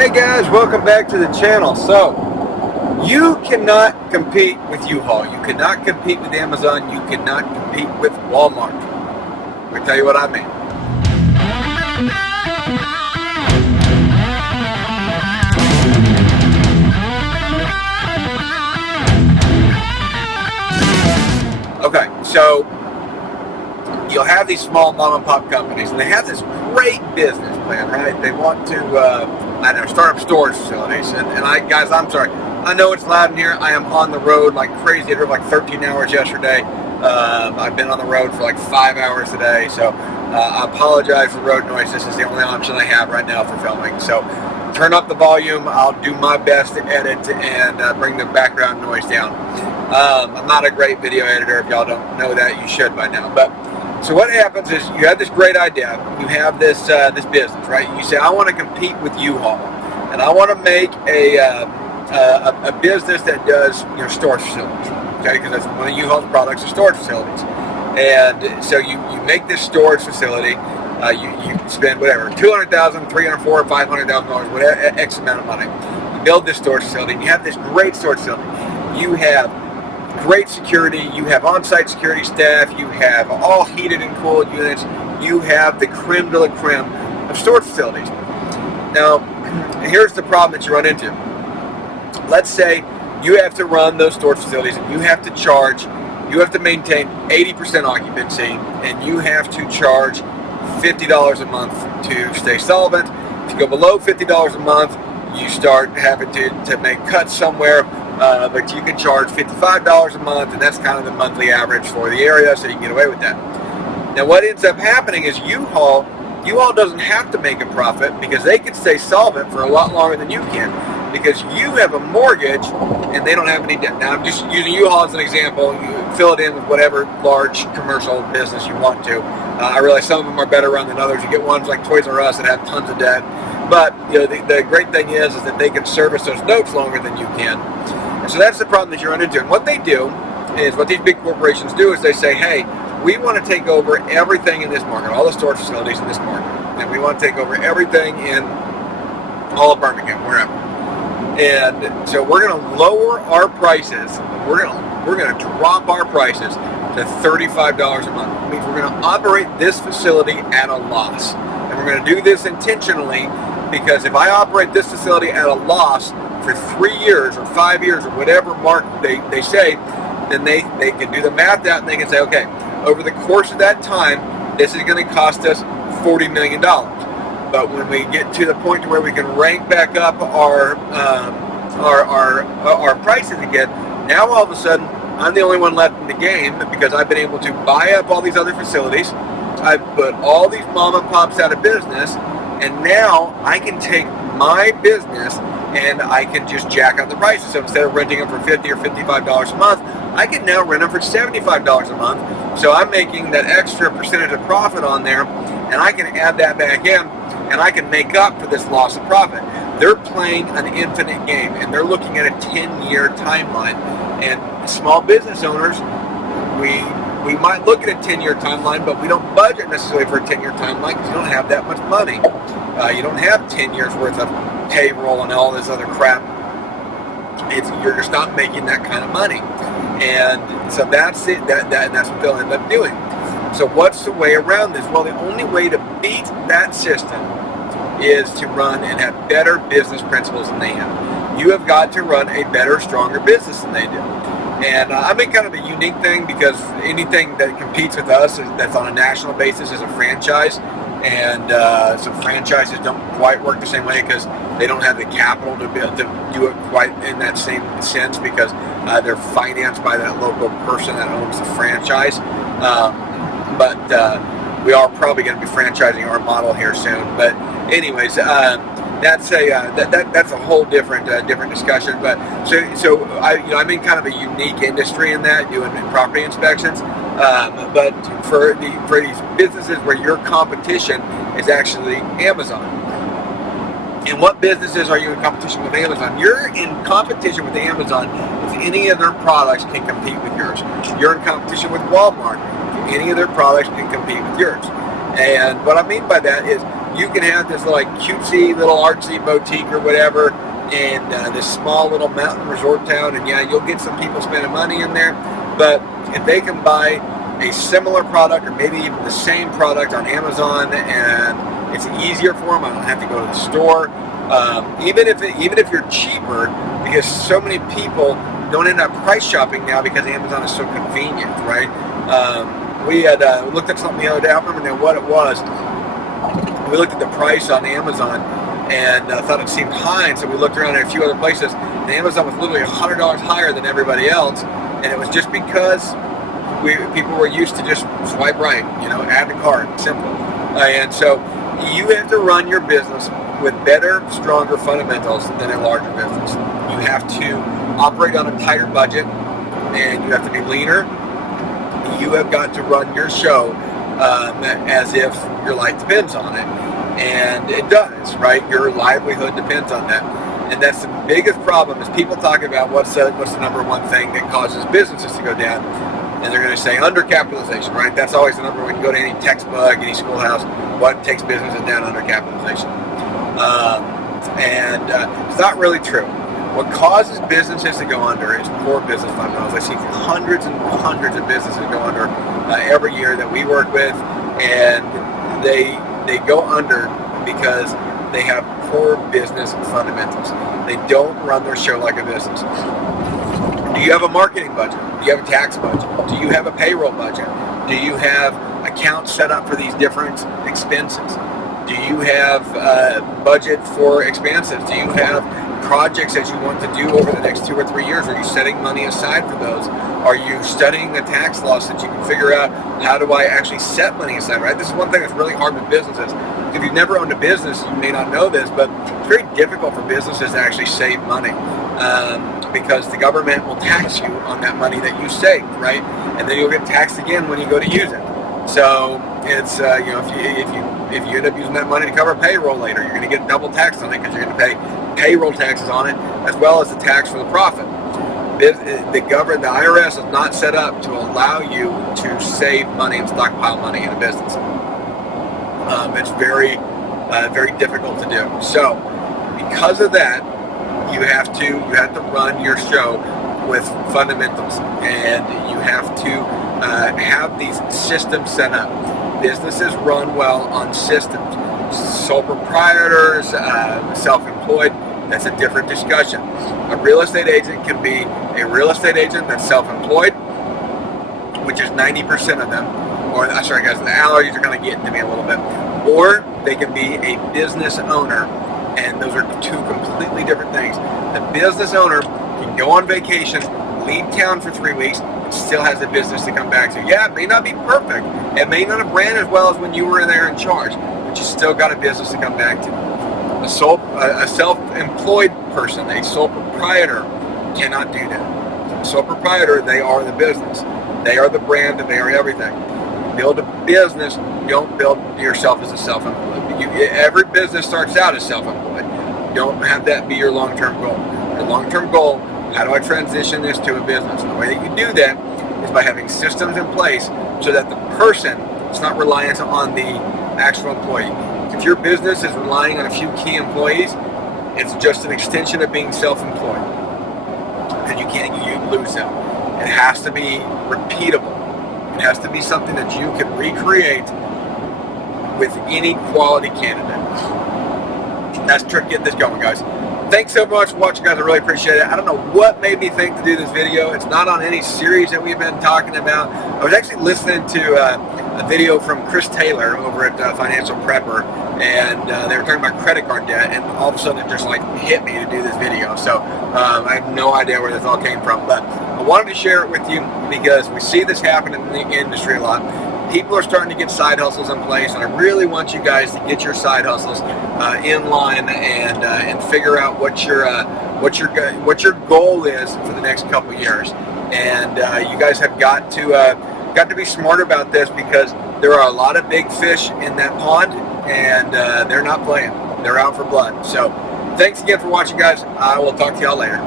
Hey guys, welcome back to the channel. So, you cannot compete with U-Haul. You cannot compete with Amazon. You cannot compete with Walmart. Let me tell you what I mean. Okay, so you'll have these small mom and pop companies, and they have this great business plan, right? They want to, start up storage facilities. And guys, I'm sorry. I know it's loud in here. I am on the road like crazy. I drove like 13 hours yesterday. I've been on the road for like 5 hours today. So I apologize for the road noise. This is the only option I have right now for filming. So turn up the volume. I'll do my best to edit and bring the background noise down. I'm not a great video editor. If y'all don't know that, you should by now. But so what happens is you have this great idea. You have this this business, right? You say, I want to compete with U-Haul, and I want to make a business that does storage facilities. Okay, because that's one of U-Haul's products is storage facilities. And so you make this storage facility. You spend whatever $200,000, $300,000, $400,000, $500,000, whatever X amount of money. You build this storage facility, and you have this great storage facility. You have great security, you have on-site security staff, you have all heated and cooled units, you have the creme de la creme of storage facilities. Now, here's the problem that you run into. Let's say you have to run those storage facilities and you have to maintain 80% occupancy, and you have to charge $50 a month to stay solvent. If you go below $50 a month, you start having to make cuts somewhere. But you can charge $55 a month, and that's kind of the monthly average for the area, so you can get away with that. Now, what ends up happening is U-Haul doesn't have to make a profit because they can stay solvent for a lot longer than you can, because you have a mortgage and they don't have any debt. Now, I'm just using U-Haul as an example. You fill it in with whatever large commercial business you want to. I realize some of them are better run than others. You get ones like Toys R Us that have tons of debt. But the great thing is that they can service those notes longer than you can. And so that's the problem that you run into. And what they do is, what these big corporations do is they say, hey, we want to take over everything in this market, all the storage facilities in this market. And we want to take over everything in all of Birmingham, wherever. And so we're going to lower our prices. We're going to drop our prices to $35 a month. It means we're going to operate this facility at a loss. And we're going to do this intentionally, because if I operate this facility at a loss for 3 years or 5 years or whatever mark they say, then they can do the math out and they can say, okay, over the course of that time, this is going to cost us $40 million. But when we get to the point to where we can rank back up our prices again, now all of a sudden I'm the only one left in the game, because I've been able to buy up all these other facilities. I've put all these mom and pops out of business, and now I can take my business and I can just jack up the prices. So instead of renting them for $50 or $55 a month, I can now rent them for $75 a month. So I'm making that extra percentage of profit on there, and I can add that back in, and I can make up for this loss of profit. They're playing an infinite game, and they're looking at a 10-year timeline. And small business owners, we might look at a 10-year timeline, but we don't budget necessarily for a 10-year timeline because you don't have that much money. You don't have 10 years worth of payroll and all this other crap. You're just not making that kind of money. And so that's it. That's what they'll end up doing. So what's the way around this? Well, the only way to beat that system is to run and have better business principles than they have. You have got to run a better, stronger business than they do. And I'm in kind of a unique thing, because anything that competes with us that's on a national basis is a franchise. And some franchises don't quite work the same way because they don't have the capital to be able to do it quite in that same sense, because they're financed by that local person that owns the franchise. But we are probably going to be franchising our model here soon. But anyways, that's a whole different discussion. But so I'm in kind of a unique industry in that, doing property inspections. But for these businesses where your competition is actually Amazon. And what businesses are you in competition with Amazon? You're in competition with Amazon if any of their products can compete with yours. You're in competition with Walmart if any of their products can compete with yours. And what I mean by that is you can have this like cutesy little artsy boutique or whatever in this small little mountain resort town, and yeah, you'll get some people spending money in there, but if they can buy a similar product or maybe even the same product on Amazon, and it's easier for them, I don't have to go to the store, even if you're cheaper, because so many people don't end up price shopping now because Amazon is so convenient, right? We had looked at something the other day, I don't remember now what it was. We looked at the price on Amazon and thought it seemed high, and so we looked around at a few other places, and Amazon was literally $100 higher than everybody else, and it was just because people were used to just swipe right, add to cart, simple. And so you have to run your business with better, stronger fundamentals than a larger business. You have to operate on a tighter budget, and you have to be leaner. You have got to run your show as if your life depends on it, and it does, right? Your livelihood depends on that, and that's the biggest problem. Is people talk about what's the number one thing that causes businesses to go down, and they're going to say undercapitalization, right? That's always the number one. You go to any textbook, any schoolhouse, what takes businesses down? Undercapitalization, and it's not really true. What causes businesses to go under is poor business fundamentals. I see hundreds and hundreds of businesses go under every year that we work with, and they go under because they have poor business fundamentals. They don't run their show like a business. Do you have a marketing budget? Do you have a tax budget? Do you have a payroll budget? Do you have accounts set up for these different expenses? Do you have a budget for expenses? Do you have projects that you want to do over the next 2 or 3 years? Are you setting money aside for those? Are you studying the tax laws so that you can figure out how do I actually set money aside, right? This is one thing that's really hard with businesses. If you've never owned a business, you may not know this, but it's very difficult for businesses to actually save money because the government will tax you on that money that you saved, right? And then you'll get taxed again when you go to use it. So it's if you end up using that money to cover payroll later, you're going to get double taxed on it because you're going to pay payroll taxes on it as well as the tax for the profit. The IRS is not set up to allow you to save money and stockpile money in a business. It's very difficult to do. So because of that, you have to run your show with fundamentals, and you have to have these systems set up. Businesses run well on systems. Sole proprietors, self-employed, that's a different discussion. A real estate agent can be a real estate agent that's self-employed, which is 90% of them. Or, sorry guys, the allergies are kind of getting to me a little bit. Or they can be a business owner, and those are two completely different things. The business owner can go on vacation, leave town for 3 weeks, and still has a business to come back to. Yeah, it may not be perfect. It may not have ran as well as when you were there in charge, but you still got a business to come back to. A self-employed person, a sole proprietor, cannot do that. A sole proprietor, they are the business. They are the brand, and they are everything. Build a business, don't build yourself as a self-employed. Every business starts out as self-employed. Don't have that be your long-term goal. Your long-term goal, how do I transition this to a business? And the way that you do that is by having systems in place so that the person is not reliant on the actual employee. If your business is relying on a few key employees, it's just an extension of being self-employed. And you lose them. It has to be repeatable. It has to be something that you can recreate with any quality candidate. That's the trick to get this going, guys. Thanks so much for watching, guys. I really appreciate it. I don't know what made me think to do this video. It's not on any series that we've been talking about. I was actually listening to a video from Chris Taylor over at Financial Prepper, and they were talking about credit card debt, and all of a sudden it just like hit me to do this video. So I have no idea where this all came from, but I wanted to share it with you because we see this happen in the industry a lot. People are starting to get side hustles in place, and I really want you guys to get your side hustles in line and figure out what your goal is for the next couple years. And you guys have got to be smart about this because there are a lot of big fish in that pond, and they're not playing. They're out for blood. So thanks again for watching, guys. I will talk to y'all later.